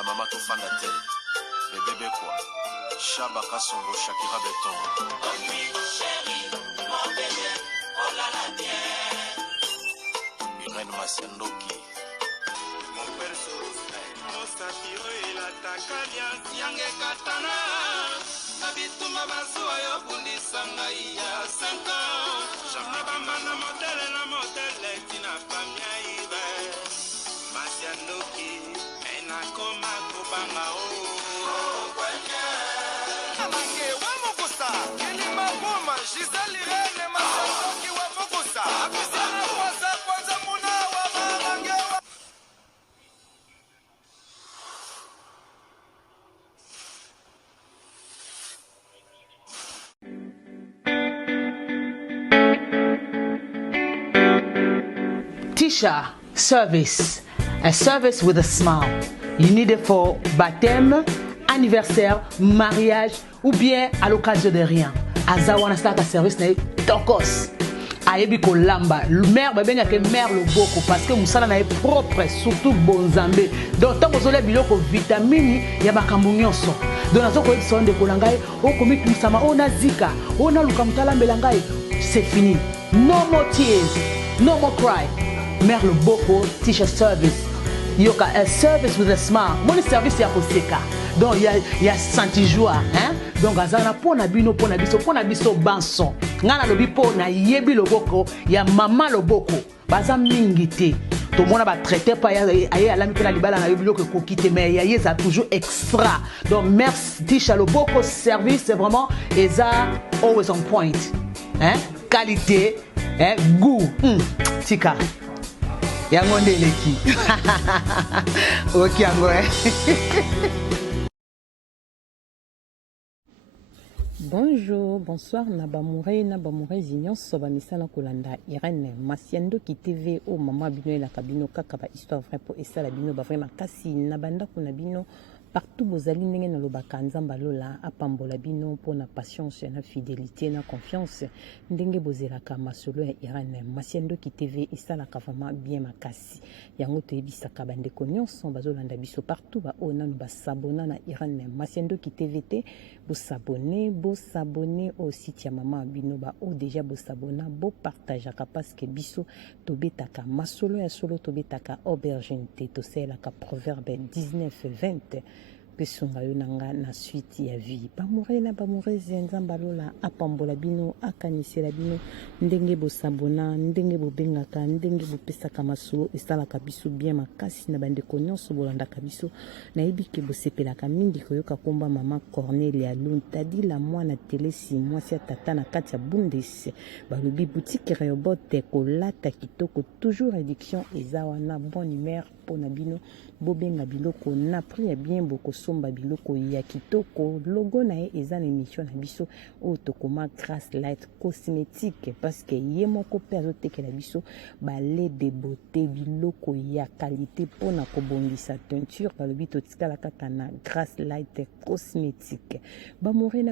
ba mama to fanda te. Bébé quoi. Chaba Kasongo Shakira Beton. Oh oui, chérie, mon bébé, oh là là, bien. Irène Masendoki. Mon perso, mon satiro et la takalia, Siange Katana. Nabituma Basua, Yobundi Sangaïa, 5 ans. Jamabama, la modèle, Tina Famia Ibe. Masendoki, Enakoma Kubanga, oh. Tisha service, a service with a smile. You need it for baptême, anniversaire, mariage ou bien à l'occasion de rien. Azawana start a service na tokos. Ayebi ko lamba. Mère babenga ke mère le boko parce que musala na propre surtout bonzambe. Donc tant bozole biloko vitamine ya bakambu nyonso. Donc nazo ko ebisa de kolangai o komi tumsama o nazika o na luka mutala mbelangai. C'est fini. No more tears, no more cry. Mère le boko Tisha service. Yoka a service with a smile. Mon service ya koseka. Donc il y a senti joie, hein? Donc azana pona bino pona biso banson. Ngana lobi pona yebi loboko ya mama loboko. Baza mingi te. To mona ba traiter pa ya alami pela libala na yobiloko kokite mais ya yeza toujours extra. Donc merci Tisha loboko service c'est vraiment eza always on point. Hein? Qualité, hein? Goût. Tika. Yango ndeleki. OK yango. Bonjour, bonsoir, Nabamouray, Zignon, Soba Misala Kolanda, Irène, Massiendoki TV, oh maman bino et la cabino, kakaba, histoire vraie pour essa la bino, vraiment kasi, Nabanda Kunabino, partout vos alignes dans le bakanza mbalola, apambola bino pour na patience, na fidélité, na confiance, ndenge bozelaka masolo ya Irène, Massiendoki TV, essa la kavama bien makasi, yango te bisaka bande nyonso bazolanda biso partout ba ona no basabona na Irène, Massiendoki TV te, vous s'abonner au site ya maman bino ba o déjà vous s'abonner bo partager parce que biso tobetaka masolo ya solo tobetaka aubergine te to sela ka proverbe 19:20 pesunga yo nanga na suite ya vie bamure zenza lola apambola bino akanisela bino ndenge bo sabona ndenge bo bengaka ndenge bo pesaka masolo esalaka biso bien makasi na bande nyonso bolandaka biso na yebike bo sepelaka mingi koyoka komba mama Cornelia Luntadi la mwana télé 6 mois si tata na kati ya Bundes balobi boutique Rehoboth kolata kitoko toujours réduction ezawana bonne humeur pona bino bobenga biloko na prix ya bien boko somba biloko ya kitoko logo na eza na émission na biso o tokoma Grace Light cosmétique parce que ye moko pe azotekela biso balait de beauté biloko ya qualité pona kobongisa teinture balobi totikala kaka na Grace Light cosmétique bamore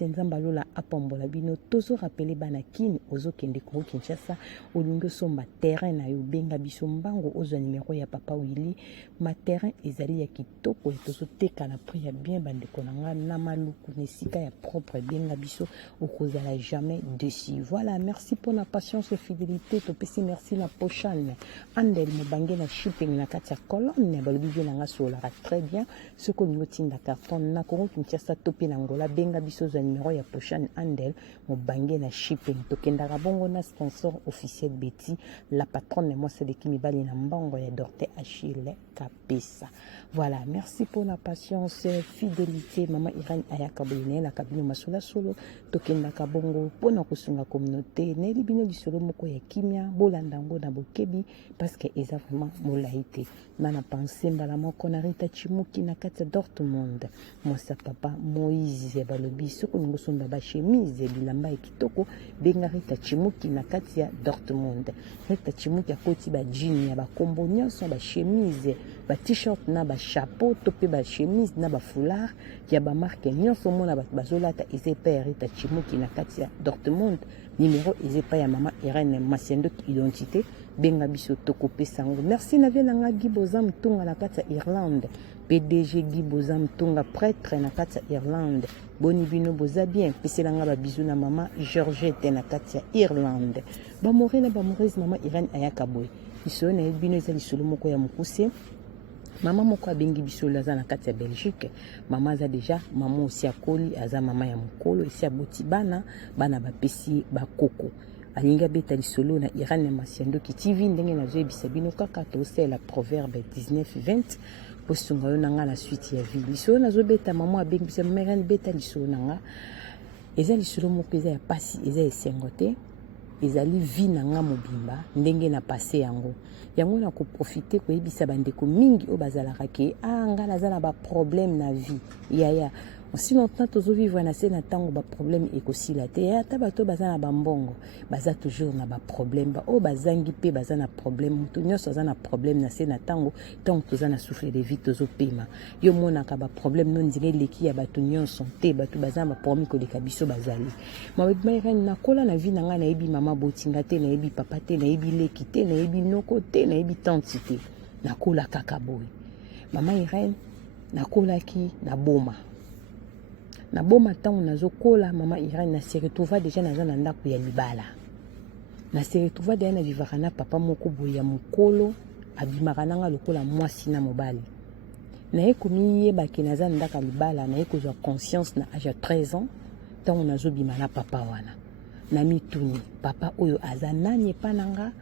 nzamba lola apambola bino tozo rappeler bana kini ozokende ko Kinshasa olingo somba terrain na yo benga biso mbango ozo numéro ya papa Willy ma terrain ezali ya kitoko etozo teka na prix ya bien bandeko nanga na maluku nesika ya propre benga biso okozala jamais dessus. Voilà, merci pour la patience et fidélité topesi merci na prochaine andel mobange na shipping na kati ya colonne balobi bien nanga sola très bien ce que nous tinda carton na Congo Kinshasa topi na Angola benga biso za numéro ya prochaine andel mobange na shipping tokendaka bongo na sponsor officiel Betty la patronne moi c'est de Kimibali na mbango ya Dorte Achille Kapesa. Voilà, merci pour la patience, fidélité. Maman Irène Ayaka Boyene, la cabine Masula Solo, Tokenda Kabongo, Pona Kosunga communauté, Nelly Bino du Solo Moko ya Kimia, Bolandango na Bokebi, parce que eza vraiment molaïté. Nana pensé, Mbalamo Konarita Chimuki na Kata Dortmund. Moi, sa papa Moïse Balobi, ce que nous sommes baba chemise, Bilamba et Kitoko, Bengarita Chimuki na Katia Dortmund. Rita Chimuki a koti ba jean, ba combo, son ba chemise, ba t-shirt na ba chapeau topé ba chemise na ba foulard ya ba marque nyonso mona ba bazolata ezepere ta chimuki na kati ya Dortmund numéro eza epai ya mama Irène Masiendo identité benga biso tokopesa yango. Merci na vie na nga Guy Boza Mtunga na kati ya Irlande, PDG Guy Boza Mtunga prêtre na kati ya Irlande. Boni bino boza bien, pesela nga ba bisou na mama Georgette na kati ya Irlande. Ba moré na ba mauvaise mama Irène ayaka boy. Biso na bino eza lisolo moko ya mokuse. Mama moko abengi biso laza na kati ya Belgique. Mama aza déjà mama aussi akoli aza mama ya mokolo esi aboti bana bapesi bakoko. Alinga beta lisolo na Irène Masiendo ki TV ndenge na zoyebisa bino kaka tosela proverbe 19:20 posunga yo nanga na suite ya vie. Lisolo na zobeta mama abengi biso mama beta lisolo nanga. Eza lisolo moko eza ya pasi eza esengo te. Ezali vie nanga mobimba ndenge na passé yango. Yango na ko profiter ko yebisa bandeko mingi o bazalaka ke nga naza na ba problème na vie. Yaya aussi longtemps tozo vivre na se na tango ba problème ekosila te. Ata bato baza na bambongo baza toujours na ba problème ba o bazangi pe baza na problème mutu nyonso baza na problème na se na tango tant toza na souffrir de vie tozo pema. Yo mona ka ba problème non ndenge leki ya bato nyonso te bato baza na problème ko leka biso bazali. Mabema na kola na vie nanga na yebi mama botinga te na yebi papa te na yebi leki te na yebi noko te na yebi tanti te na kola kaka boy. Mama Irène na kola ki na boma. Na boma tango nazokola mama Irène na se retrouva déjà naza na ndako ya libala. Na se retrouva déjà na vivaka na papa moko boye ya mokolo abimaka nanga lokola mwasi na mobali. Na ekomi yebaki naza na ndako ya libala na ekozwa conscience na âge ya 13 ans tango nazobima na papa wana. Na mituni papa oyo aza nani epa nanga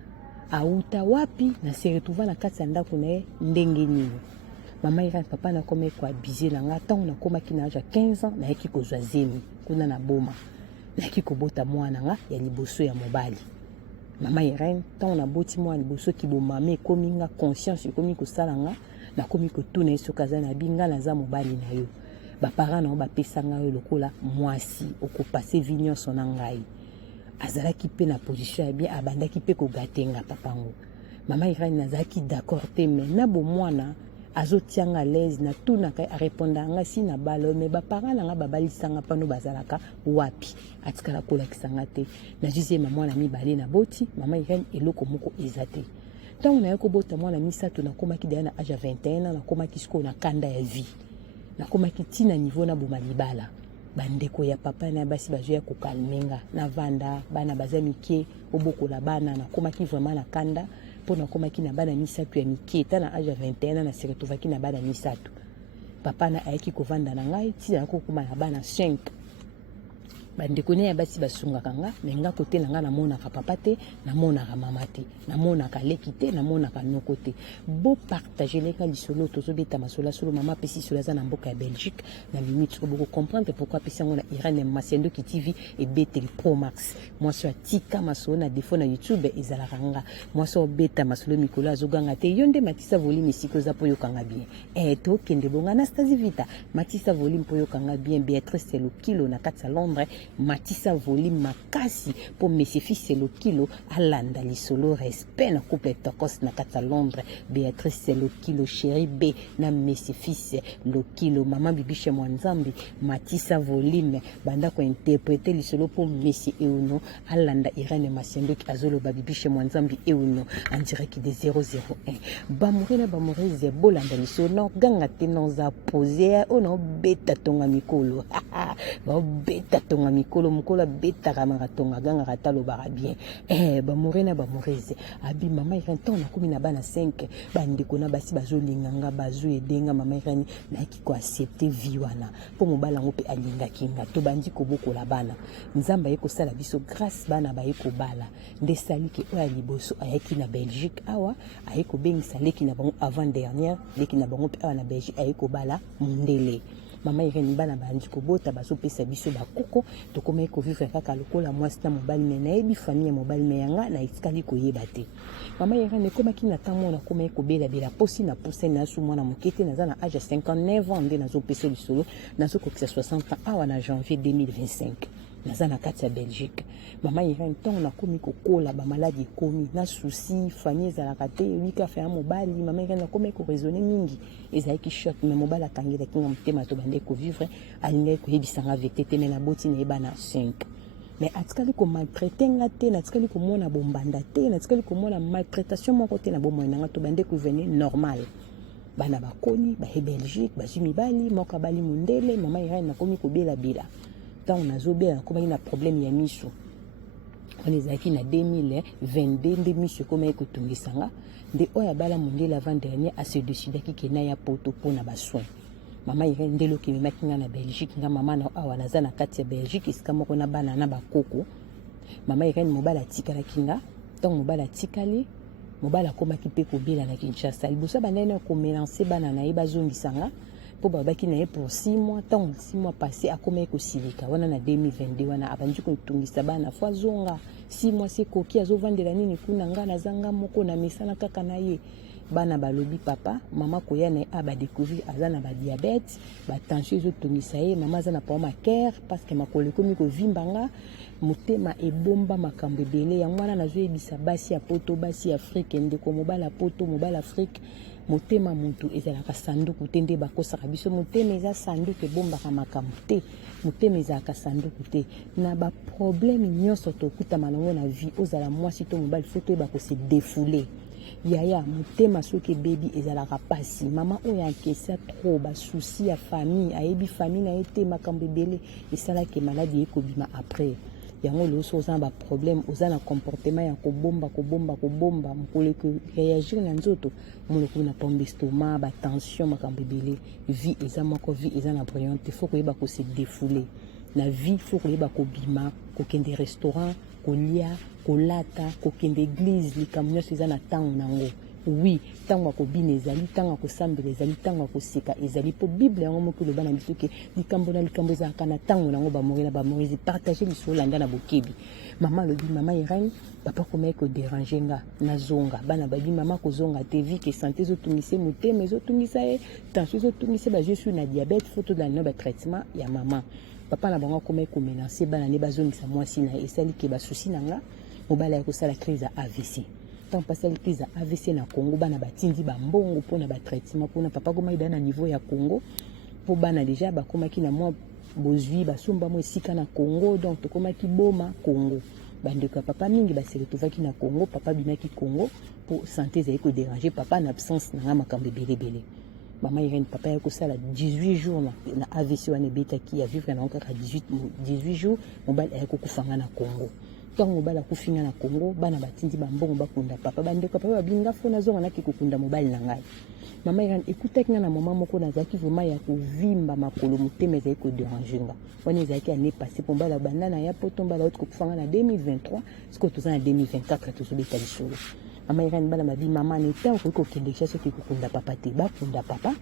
auta wapi na se retrouva na kati ya ndako na ye ndenge nini. Mama Irène papa na koma ko abiser na nga tango na koma ki na âge 15 ans na yeki kozwa zemi kuna na boma na yeki kobota mwana nga ya liboso ya mobali. Mama Irène tango na boti mwana liboso ki bomama ekomi nga conscience ekomi kosala nga na komi kotuna esoka na binga na za mobali na yo. Ba parents na ba pesa nga yo lokola mwasi okopase vie nyonso na ngai. Azalaki pe na position ya bien abandaki pe kogatenga papango. Mama Irène nazaki d'accord te mais na bo mwana azotianga l'aise na tuna ka répondre nga si na balo mais ba parents nga babalisanga pano bazalaka wapi atikala kola kisanga te na jize mama na mibale na boti mama Irène eloko moko ezate tango na yako bota mwana misato na komaki dana âge ya 21 ans na komaki siko na kanda ya vie na komaki tina niveau na boma libala bandeko ya papa na basi bazoya ko kalmenga na vanda bana bazamike obokola bana na komaki vraiment na kanda pona komaki na bana misato ya mike ta na âge ya 21 ans na se retrouvaki na bana misato papa na ayaki kovanda na ngai ti na ko kuma na bana 5 bandeko ne ya basi basungaka nga menga kote na nga na mona ka papa te na mona ka mama te na mona ka leki te na mona ka noko te bo partager leka lisolo tozo beta masola solo mama pesi sola za na mboka ya Belgique na limite ko boko comprendre pourquoi pesi ngo na Irène Masiendo ki TV et BTL Pro Max moi so tika masola na défaut na YouTube ezalaka nga moi so beta masolo mikolo azoganga te yonde matisa volume siko za po yokanga bien to kende bonga Anastasie Vita matisa volume po yokanga bien Béatrice Lokilo na kati ya Londres matisa volume makasi po mesifisi Lokilo alanda lisolo respect na couple tokos na kati ya Londres Béatrice Lokilo chérie B na mesifisi Lokilo mama bibishe mwanzambi matisa volume banda ko interpréter lisolo po Messi Euno alanda Irène Masiendo ki azolo babibishe mwanzambi Euno en direct de 001 bamurena bamureze bolanda lisolo ganga te noza poser ono beta tonga mikolo ba beta tonga mikolo mukola beta kamanga tonga ganga katalo bara bien bamurena bamureze abi mama Irène ton na komi na bana 5 bandeko na basi bazolinganga bazo edenga mama Irène na ki ko accepter vie wana po mobala ngo pe alinga kinga to bandi ko bokola bana nzamba yeko sala biso grâce bana ba yeko bala ndesali ki oya liboso ayaki na Belgique awa ayeko bengisa leki na bango avant dernière leki na bango pe awa na Belgique ayeko bala mundele mama Irène bana bandi ko bota baso pesa biso bakoko to komai ko vivre kaka lokola mwasi na mobali me na yebi famille mobali me yanga na iskali ko yeba te mama Irène komaki na tango na komai ko bela bela posi na posi na su mwana mokete na za na âge 59 ans nde nazo pesa lisolo nazo ko 60 ans awa na janvier 2025 naza na kati ya Belgique mama Irène tango na komi kokola ba maladie komi na souci famille ezalaka te wika fa mobali mama Irène na komi ko raisonner mingi ezalaki choc mais mobali akangela kinga motema to bande ko vivre alinga ko yebisanga vete te mais na boti na eba na 5 mais atikali ko maltraiter nga te natikali ko mona bombanda te natikali ko mona maltraitation moko te na bomoi nanga to bande ko venir normal bana bakoni ba Belgique ba mibali moko bali mundele mama Irene nakomi ko bela tant on a zobela comme il a problème ya miso on les a qui na 2022 nde miso comme ko tungisanga de oya bala mundele avant dernier a se décider ki kena ya poto pona ba soin mama Irene ndelo ki maki nga na Belgique nga mama na awa naza na kati ya Belgique isika moko na bana na bakoko mama Irene mobala tikala kinga tant mobala tikali mobala komaki pe kobela na Kinshasa liboso banene ko mélanger bana na ye bazongisanga po babaki na ye pour 6 mois tant 6 mois passé akomaki kosilika wana na 2022 wana abandi kotungisa bana fois zonga 6 mois c'est koki azovandela nini kuna nga na zanga moko na misana kaka na ye bana balobi papa mama koya na aba découvrir azana ba diabète ba tension ezotungisa ye mama azana problème à cœur parce que makolo komi ko vimbanga motema ebomba makambo ebele yango wana nazoyebisa basi ya poto basi ya Afrique ndeko mobala poto mobala Afrique motema muntu ezalaka sanduku te nde bakosaka biso motema eza sanduku ebombaka makambo te motema ezalaka sanduku te na baproblème nyonso tokutama nango na vie ozala mwasi to mobali fo toyeba kose défouler yaya motema soki ebebi ezalaka pasi mama oyo ankesa trop basusi ya famille ayebi famille na ye te makambo ebele esalaki maladi ekobima après yango loso oza na baproblème oza na comportement ya kobomba mokolo réagir na nzoto moloko na pombe estomac batension makambo ebele vie eza moko vie eza na brillant te faut koyeba kose défouler na vie faut koyeba kobima kokende restaurant kolia kolata kokende église likambo nyonso eza na ntango nango oui ntango akobina ezali ntango akosambela ezali ntango akoseka ezali po bible yango moko eloba na biso ke likambo na likambo ezalaka na ntango nango bamorezi partage lisolo olanda na bokebi mama alobi mama Irene papa komaki kodérange nga nazonga bana babi mama kozonga te vi ke santé ezotungisa motema ezotungisa ye tension ezotungisa bajesu na diabète foto dalino batraitement ya mama papa na bango komaki komenanse bana ne bazongisa mwasi na esali ke basusi na nga mobala ya kosala crise ya AVC tant passer les crises à AVC na Congo bana batindi bambongo pona ba traitement pona papa goma ida na niveau ya Congo po bana déjà ba komaki na moi bozui basumba mo esika na Congo donc to komaki boma Congo bande ka papa mingi ba se retrouvaki na Congo papa binaki Congo pour santé za ko déranger papa en absence na makambe belebele mama Irene papa ya ko sala 18 jours na AVC wana betaki ya vivre na encore 18 jours mobile ya ko kufanga na Congo tant mobile akufinga na Congo bana batindi bambongo bakunda papa bande ko papa babinga fona zonga na kikukunda mobile na ngai mama Irene écoutez na mama moko na zaki vraiment ya kovimba makolo motema za ko déranger nga wana zaki année passée pour bala bandana ya potomba la autre kufanga na 2023 siko toza na 2024 tozobeta lisolo mama Irene bala mabi mama ne tant ko kende chasse ki kukunda papa te bakunda papa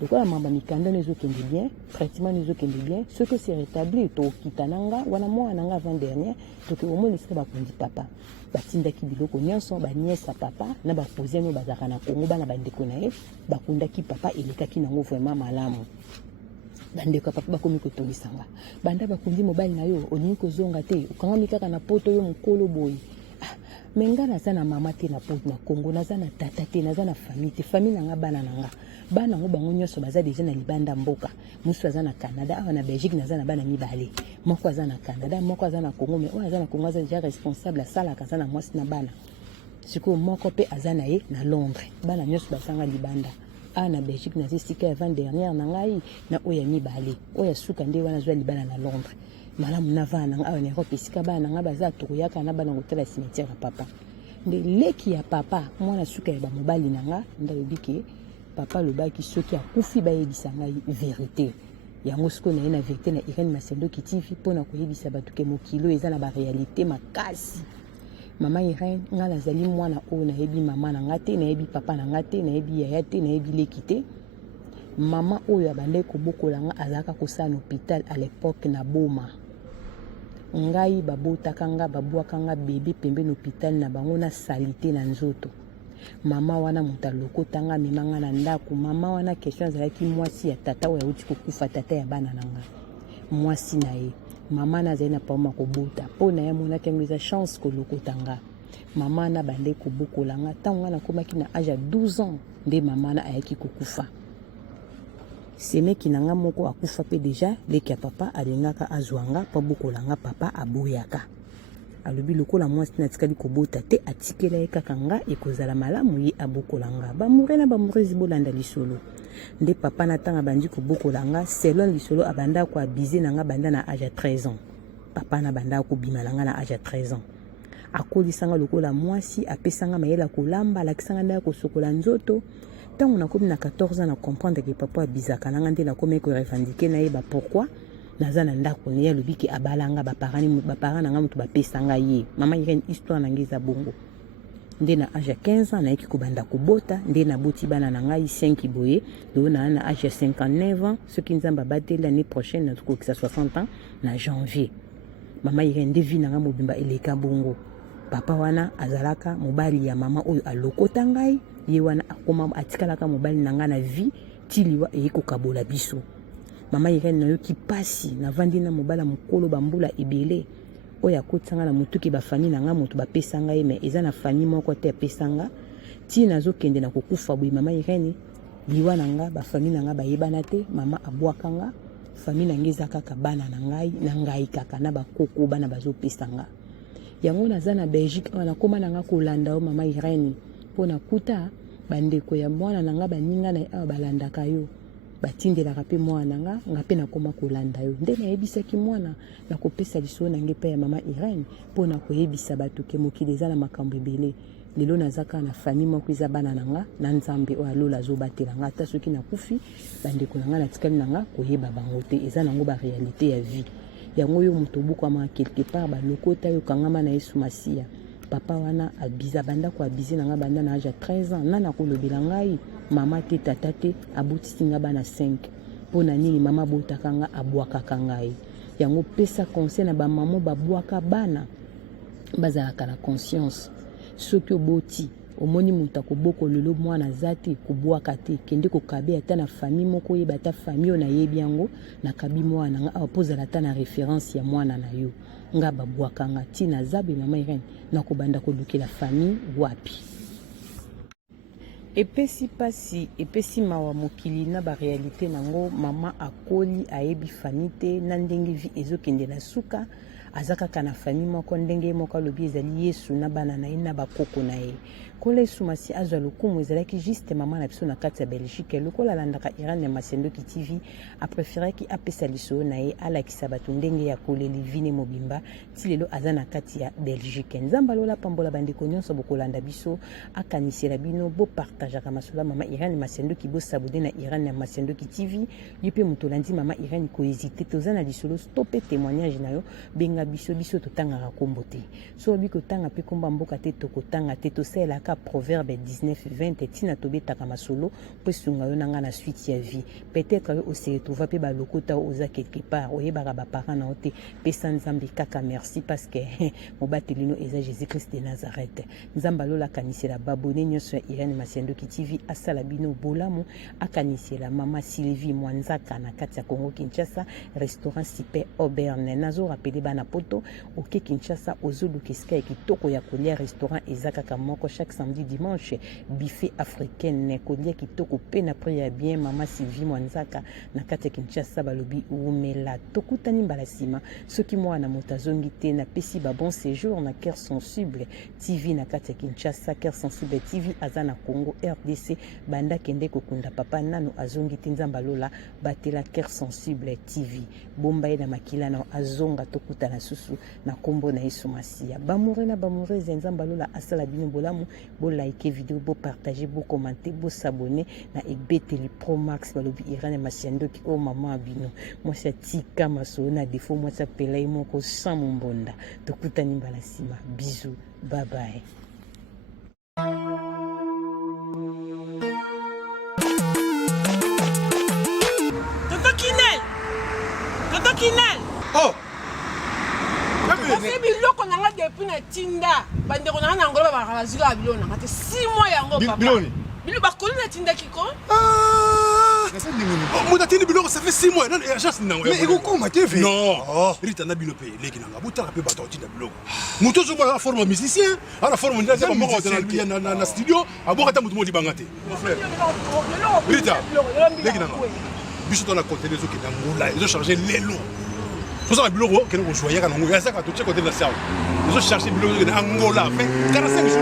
donc la mama mikanda nezo kende bien traitement nezo kende bien ce que c'est rétabli to kitananga wana moi nanga avant dernière donc au moins lisika bakundi papa batindaki biloko nyonso baniesa papa na baposer no bazaka na Congo bana bandeko na ye bakundaki papa elekaki nango vraiment malamu bandeko papa bakomi kotongisanga banda bakundi mobile na yo olingi kozonga te okangami kaka na poto yo mokolo boyi menga naza na mama te na poto na Congo naza na tata te naza na famille te famille nanga bana nanga bana ngo bango nyonso baza deja na libanda mboka musu aza na Canada awa na Belgique naza na bana mibale moko aza na Canada moko aza na Congo mais oyo aza na Congo aza déjà responsable asala kaza na mwasi na bana siko moko pe aza na ye na Londres bana nyonso basanga libanda a na Belgique na sika avant dernière na ngai na oya mibale oya suka nde wana zwa libana na Londres malamu na vana awa na Europe sika bana nga baza tokoyaka na bana ngotala cimetière ya papa nde leki ya papa mwana suka ya ba mobali nanga ndalobiki papa lobaki soki akufi bayebisa ngai vérité yango siko na ye na vérité na Irene Masendo Kitivi pona koyebisa bato ke mokilo eza na ba réalité makasi mama Irene nga nazali mwana oyo nayebi mama na nga te nayebi papa na nga te nayebi yaya te nayebi leki te mama oyo abandai kobokola nga azalaka kosala na hôpital à l'époque na boma ngai babotaka nga babwaka nga bebe pembeni hôpital na bango na salite na nzoto mama wana moto alokota nga amemanga na ndako mama wana question azalaki mwasi ya tata oyo auti kokufa tata ya bana na nga mwasi na ye mama nazali na paoma kobota mpo na ye amonaki yango eza chance kolokota nga mama na bandai kobokola nga ntango nga nakomaki na age ya 12 ans nde mama na ayaki kokufa semeki nanga moko akufa pe déjà leki ya papa alingaka azwanga pa bokolanga papa aboyaka alobi lokola mwasi natikali kobota te atikela ye kaka nga ekozala malamu ye abokolanga bamure na bamurezi bolanda lisolo nde papa na tanga bandi kobokolanga selon lisolo abanda ko abize nanga banda na âge ya 13 ans papa na banda ko bima nanga na âge ya 13 ans akolisanga lokola mwasi apesanga mayela kolamba alakisanga nda kosokola nzoto tango nakomi na 14 ans na comprendre que papa abizaka nanga nde nakomi ko revendiquer na yeba pourquoi naza na ndako ne ya lobiki abalanga baparani nanga mutu bapesanga ye mama Irene histoire nanga eza bongo nde na âge ya 15 ans naiki kobanda kobota nde naboti bana na ngai 5 boye lelo na âge ya 59 ans soki nzambe abateli l'année prochaine nazokokisa 60 ans na janvier mama Irene nde vi nanga mobimba eleka bongo papa wana azalaka mobali ya mama oyo alokota ngai ye wana akoma atikalaka mobali nanga na vie tiliwa ekokabola biso mama Irene nayoki pasi navandi na mobala mokolo bambula ebele oyo akotanga na motuki bafami nanga moto bapesanga ye mais eza na fami moko te apesanga ti nazokende na kokufa boye mama Irene liwa nanga bafami nanga bayebana te mama abwakanga fami nanga eza kaka bana na ngai kaka na bakoko bana bazopesanga yango naza na Belgique wana koma nanga kolanda o mama Irene pona kuta bandeko ya mwana nanga baninga na awa balandaka yo batindelaka pe mwana nga pe nakoma kolanda yo nde nayebisaki mwana na kopesa lisolo nange pe ya mama Irene pona koyebisa bato ke mokili eza na makambo ebele lelo nazaka na fami moko eza bana nanga na nzambe oyo alola azobatela nga ata soki nakufi bandeko nanga natikali nanga koyeba bango te eza nango barealité ya vie yango oyo moto obukwama quelque part balokota oyo kangama na Yesu Masiya papa wana abiza banda ko abize nanga banda na âge ya 13 ans nana kolobela ngai mama te tata te abotisi nga bana 5 pona nini mama botaka nga abwakaka ngai yango pesa conseil na bamama babwaka bana bazalaka na conscience soki oboti omoni mutu akoboko lelo mwana zate kubwaka te kende kokabe ata na fami moko yeba ata fami oyo nayebi yango nakabi mwana nga apozala ata na référence ya mwana na yo nga babwaka nga tina zabe mama Irene nakobanda kolukela fami wapi epesi pasi epesi mawa mokili na barealité nango mama akoli ayebi fami te na ndenge vi ezokende na suka azaka na fami moko ndenge moko lobi ezali Yesu na bana na ye na bakoko na ye kola Yesu Masi azwa lokumu ezalaki juste mama na biso na kati ya Belgique lokola alandaka Irene Masendoki TV apréféraki apesa lisolo na ye alakisa bato ndenge ya koleli vine mobimba ti lelo aza na kati ya Belgique nzamba lola pambola bandeko nyonso bokolanda biso akanisela bino bo partageaka masolo mama Irene Masendoki bo sabone na Irene Masendoki TV yepe mutolandi mama Irene ko hésiter toza na lisolo stopper témoignage na yo benga biso totangaka kombo te so biko tanga pe komba mboka te tokotanga te tosalaka proverbe 19:20 tina tobetaka masolo po sunga yo nanga na suite ya vie peut-être yo ose retrouver pe balokota oza quelque part oyebaka baparents na ote pesa nzambe kaka merci parce que mobateli eza Jésus Christ de Nazareth nzamba lola kanisela babone nyonso ya Irene Masendoki TV asala bino bolamu akanisela mama Sylvie Mwanzaka na kati ya Congo Kinshasa restaurant Super Aubergne nazo rappeler bana poto oke Kinshasa ozolukiska kitoko ya kolia restaurant ezaka kamoko chaque samedi dimanche buffet africaine kolia kitoko pe na prière bien mama Sylvie Mwanzaka na kati ya Kinshasa balobi umela tokutani mbala sima soki mwana motazongi te na pesi ba bon séjour na Cœur Sensible TV na kati ya Kinshasa Cœur Sensible TV aza na Congo RDC banda kende kokunda papa nano azongi te nzamba lola batela Cœur Sensible TV bomba na makila na azonga tokuta na susu na kombo na Yesu Masiya bamure na bamure nzamba lola asala bino bolamu bo like vidéo bo partager bo commenter bo s'abonner na Ebeteli Pro Max balobi Irene Masendoki o mama abino moi ça tika maso na défaut moi ça pelai moko sans mbonda tokutani mbala sima bisous bye bye. Toto Kinel. Oh. Kasi biloko nanga depuis na tinda bandeko nanga na ngolo ba bazila biloko nanga te 6 mois yango papa. Biloni. Bilo bakoli na tinda kiko. Nasa ndingoni. Muta tindi biloko ça fait 6 mois non agence nango. Mais ekokoma te ve. Non. Rita na bilo pe leki nanga butaka pe bato tinda biloko. Muto zo ba forme musicien, ala forme ndeza ba moko na studio, aboka ta mutu modi bangate. Mon frère. Rita. Leki nanga. biso dans la conteneur qui est Angola ils ont chargé l'élo pour ça biloko que nous joyeux quand on y a ça quand tu côté de la salle ils ont chargé biloko de Angola fait 45 jours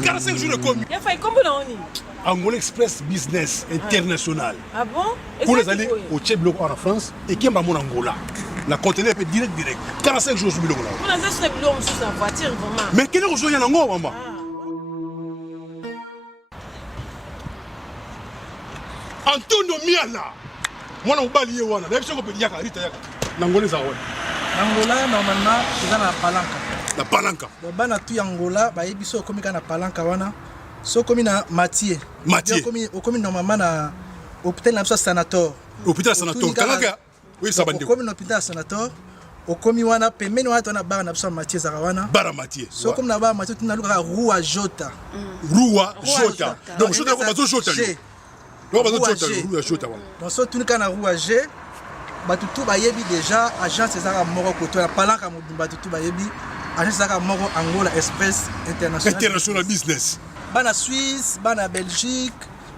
de 45 jours de commis ya fa ikombo na oni Angola Express Business International ah bon pour les aller au Tchèque biloko en France et qui m'a mon Angola la conteneur peut direct 45 jours sur biloko là on a ça sur biloko sur sa voiture vraiment mais quel est joyeux en Angola maman Antonio Miala mwana mobali ye wana nayebi soko pedi yaka rita yaka nangola eza wana Angola normalement eza na palanka na palanka bana tu Angola bayebi so komi kana palanka wana so komi na Mathieu okomi normalement na hôpital na sanator hôpital sanator kalaka oui ça bande okomi na hôpital sanator okomi wana pembeni wana tona bara na biso Mathieu zaka wana bara Mathieu so komi na bara Mathieu tuna luka Rua Jota donc Jota ko bazo Jota donc so tuni kana Rua G batutu bayebi déjà agence ezaka moko koto na palanka mobimba batutu bayebi agence ezaka moko Angola Express International Business bana Suisse bana Belgique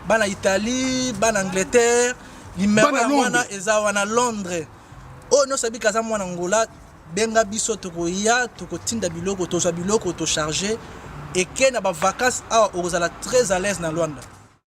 bana Italie bana Angleterre numéro wana eza wana Londres oh no sabi kaza mwana Angola benga biso tokoya tokotinda biloko to charger et que na ba vacances a ozala très à l'aise na Luanda.